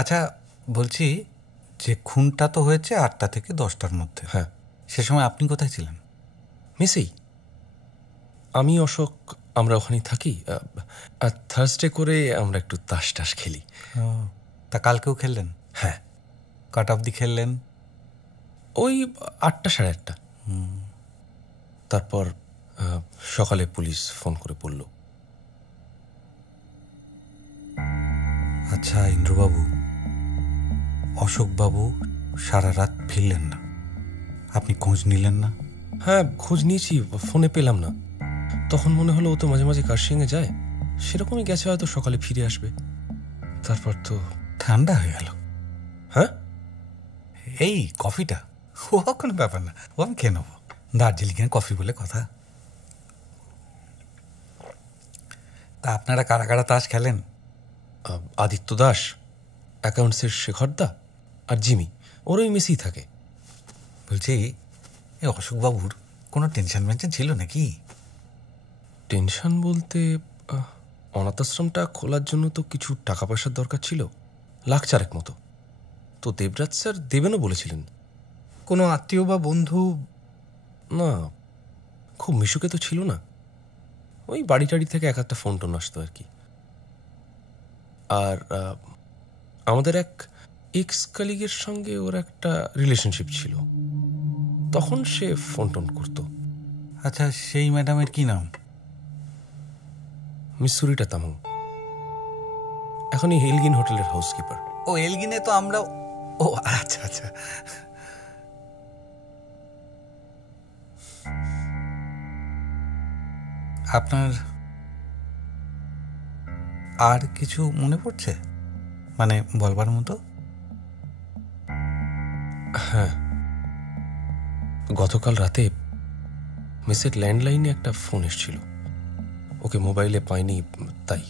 আচ্ছা, বলছি যে খুনটা তো হয়েছে 8টা থেকে 10টার মধ্যে। হ্যাঁ, সে সময় আপনি কোথায় ছিলেন? মেসেই। আমি অশোক আমরা ওখানেই থাকি। আর থার্সডে করে আমরা একটু তাস টাস খেলি। তা কালকেও খেললেন? হ্যাঁ। কাট অফ খেললেন? ওই 8টা, 8:30। তারপর সকালে পুলিশ ফোন করে বলল। আচ্ছা ইন্দ্রবাবু, অশোকবাবু সারা রাত ফিরলেন না, আপনি খোঁজ নিলেন না? হ্যাঁ, খোঁজ নিয়েছি, ফোনে পেলাম না। তখন মনে হলো ও তো মাঝে মাঝে কার্শিংয়ে যায়, সেরকমই গেছে, হয়তো সকালে ফিরে আসবে। তারপর তো ঠান্ডা হয়ে গেল। হ্যাঁ, এই কফিটা ও কোনো ব্যাপার না, ও আমি খেয়ে নেবো। দার্জিলিংয়ের কফি বলে কথা। তা আপনারা কারা কারা তাস খেলেন? আদিত্য দাস, অ্যাকাউন্টসের শেখরদা আর জিমি, ওরই মেসেই থাকে। বলছি, এই অশোকবাবুর কোনো টেনশন মেনশন ছিল নাকি? টেনশন বলতে অনাথ আশ্রমটা খোলার জন্য তো কিছু টাকা পয়সার দরকার ছিল, 1,00,000 মতো। তো দেবরাজ স্যার দেবেনও বলেছিলেন। কোনো আত্মীয় বা বন্ধু? না, খুব মিশুকে তো ছিল না। ওই বাড়ি টাড়ি থেকে এক একটা ফোন টোন আসতো আর কি। আর আমাদের এক এক্স কালিগের সঙ্গে ওর একটা রিলেশনশিপ ছিল, তখন সে ফোন টোন করতো। আচ্ছা, সেই ম্যাডামের কি নাম? মিসুরিটা তামং, এখন এই এলগিন হোটেলের হাউসকিপার। ও এলগিনে তো আমরা। ও আচ্ছা আচ্ছা। আপনার আর কিছু মনে পড়ছে, মানে বলবার মতো? হ্যাঁ, গতকাল রাতে মিসের ল্যান্ডলাইনে একটা ফোন এসেছিল, ওকে মোবাইলে পাইনি তাই।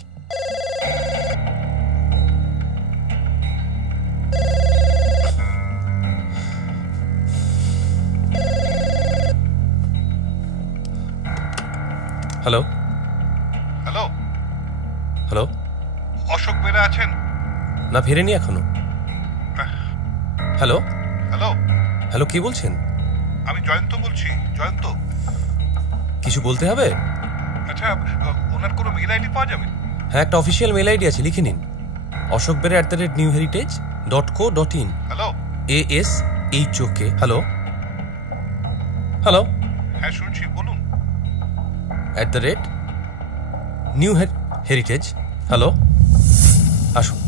Hello hello hello. Ashok Bera আছেন? না, ফেরেনি এখনো। হ্যালো হ্যালো হ্যালো, কে বলছেন? আমি জয়ন্ত বলছি। জয়ন্ত, কিছু বলতে হবে? আচ্ছা ওনার কোনো মেল আইডি পাওয়া যাবে? হ্যাঁ, একটা অফিসিয়াল মেল আইডি আছে, লিখে নিন। ashokbere@newheritage.co.in। Hello ASHOK। Hello hello, হ্যাঁ শুনছি, বলুন। @newheritage। হ্যালো, আসুন।